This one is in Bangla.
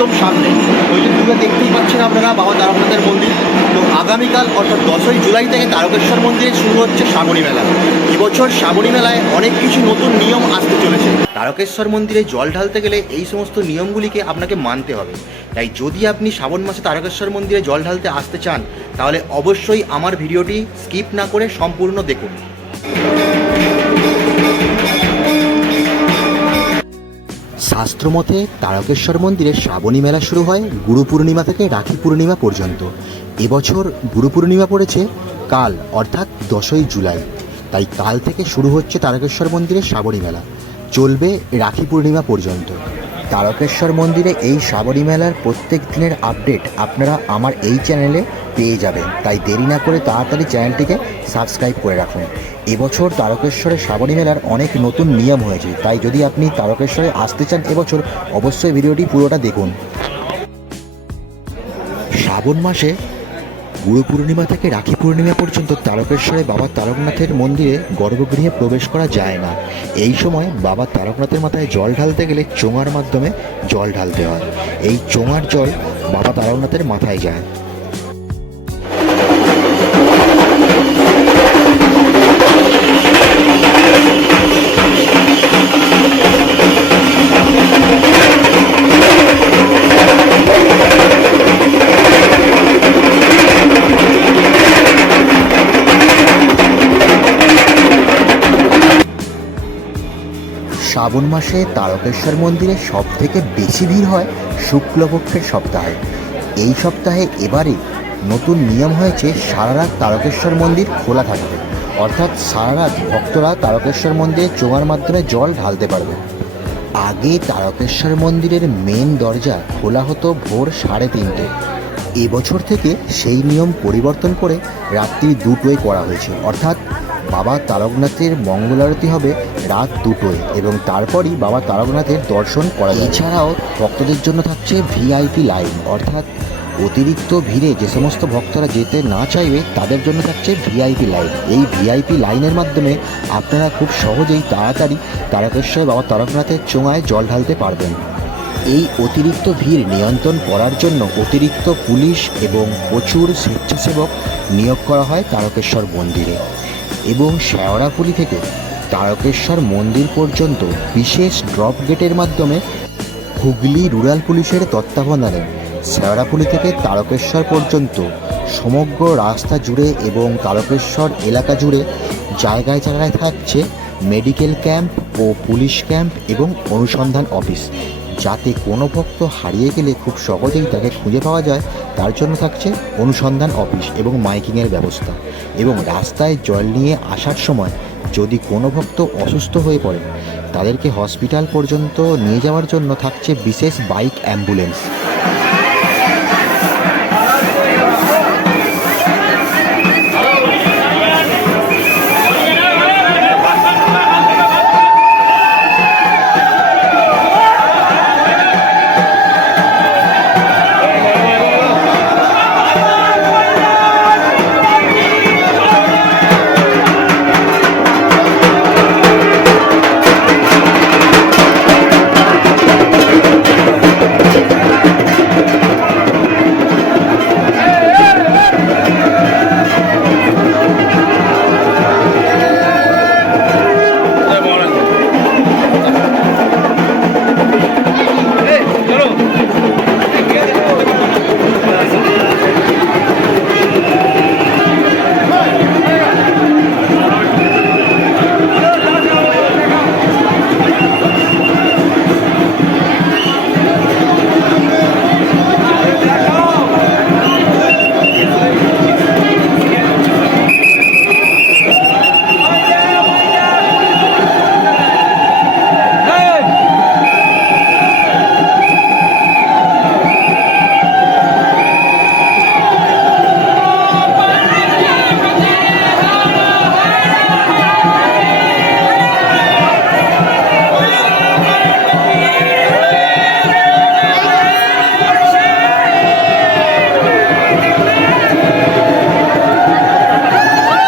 একদম সামনে। ওই যে দূরে দেখতেই পাচ্ছেন আপনারা, বাবা তারকনাথের মন্দির। তো আগামীকাল অর্থাৎ দশই জুলাই থেকে তারকেশ্বর মন্দিরে শুরু হচ্ছে শ্রাবণী মেলা। এবছর শ্রাবণী মেলায় অনেক কিছু নতুন নিয়ম আসতে চলেছে। তারকেশ্বর মন্দিরে জল ঢালতে গেলে এই সমস্ত নিয়মগুলিকে আপনাকে মানতে হবে। তাই যদি আপনি শ্রাবণ মাসে তারকেশ্বর মন্দিরে জল ঢালতে আসতে চান, তাহলে অবশ্যই আমার ভিডিওটি স্কিপ না করে সম্পূর্ণ দেখুন। শাস্ত্রমতে তারকেশ্বর মন্দিরে শ্রাবণী মেলা শুরু হয় গুরু পূর্ণিমা থেকে রাখি পূর্ণিমা পর্যন্ত। এবছর গুরু পূর্ণিমা পড়েছে কাল, অর্থাৎ দশই জুলাই। তাই কাল থেকে শুরু হচ্ছে তারকেশ্বর মন্দিরে শ্রাবণী মেলা। চলবে রাখি পূর্ণিমা পর্যন্ত। তারকেশ্বর মন্দিরে এই শ্রাবণী মেলার প্রত্যেক দিনের আপডেট আপনারা আমার এই চ্যানেলে পেয়ে যাবেন। তাই দেরি না করে তাড়াতাড়ি চ্যানেলটিকে সাবস্ক্রাইব করে রাখুন। এবছর তারকেশ্বরে শ্রাবণী মেলার অনেক নতুন নিয়ম হয়েছে। তাই যদি আপনি তারকেশ্বরে আসতে চান এবছর, অবশ্যই ভিডিওটি পুরোটা দেখুন। শ্রাবণ মাসে গুরু পূর্ণিমা থেকে রাখি পূর্ণিমা পর্যন্ত তারকেশ্বরে বাবা তারকনাথের মন্দিরে গর্ভগৃহে প্রবেশ করা যায় না। এই সময় বাবা তারকনাথের মাথায় জল ঢালতে গেলে চোঙার মাধ্যমে জল ঢালতে হয়। এই চোঙার জল বাবা তারকনাথের মাথায় যায়। শ্রাবণ মাসে তারকেশ্বর মন্দিরে সব থেকে বেশি ভিড় হয় শুক্লপক্ষের সপ্তাহে। এই সপ্তাহে এবারে নতুন নিয়ম হয়েছে সারা রাত তারকেশ্বর মন্দির খোলা থাকবে অর্থাৎ সারা রাত ভক্তরা তারকেশ্বর মন্দিরে চোঙার মাধ্যমে জল ঢালতে পারবে। আগে তারকেশ্বর মন্দিরের মেন দরজা খোলা হতো ভোর সাড়ে তিনটে। এবছর থেকে সেই নিয়ম পরিবর্তন করে রাত্রি দুটোয় করা হয়েছে। অর্থাৎ বাবা তারকনাথের মঙ্গল আরতি হবে রাত দুটোয় এবং তারপরই বাবা তারকনাথের দর্শন করা এছাড়াও ভক্তদের জন্য থাকছে ভিআইপি লাইন, অর্থাৎ অতিরিক্ত ভিড়ে যে সমস্ত ভক্তরা যেতে না চাইবে, তাদের জন্য থাকছে ভিআইপি লাইন। এই ভিআইপি লাইনের মাধ্যমে আপনারা খুব সহজেই তাড়াতাড়ি তারকেশ্বর বাবা তারকনাথের চোঙায় জল ঢালতে পারবেন। এই অতিরিক্ত ভিড় নিয়ন্ত্রণ করার জন্য অতিরিক্ত পুলিশ এবং প্রচুর স্বেচ্ছাসেবক নিয়োগ করা হয় তারকেশ্বর মন্দিরে। এবং শেওড়াফুলি থেকে তারকেশ্বর মন্দির পর্যন্ত বিশেষ ড্রপ গেটের মাধ্যমে হুগলি রুরাল পুলিশের তত্ত্বাবধানে শেওড়াফুলি থেকে তারকেশ্বর পর্যন্ত সমগ্র রাস্তা জুড়ে এবং তারকেশ্বর এলাকা জুড়ে জায়গায় জায়গায় থাকছে মেডিকেল ক্যাম্প ও পুলিশ ক্যাম্প এবং অনুসন্ধান অফিস। যাতে কোনো ভক্ত হারিয়ে গেলে খুব সহজেই তাকে খুঁজে পাওয়া যায়, তার জন্য থাকছে অনুসন্ধান অফিস এবং মাইকিংয়ের ব্যবস্থা এবং রাস্তায় জল নিয়ে আসার সময় যদি কোনো ভক্ত অসুস্থ হয়ে পড়ে, তাদেরকে হসপিটাল পর্যন্ত নিয়ে যাওয়ার জন্য থাকছে বিশেষ বাইক অ্যাম্বুলেন্স।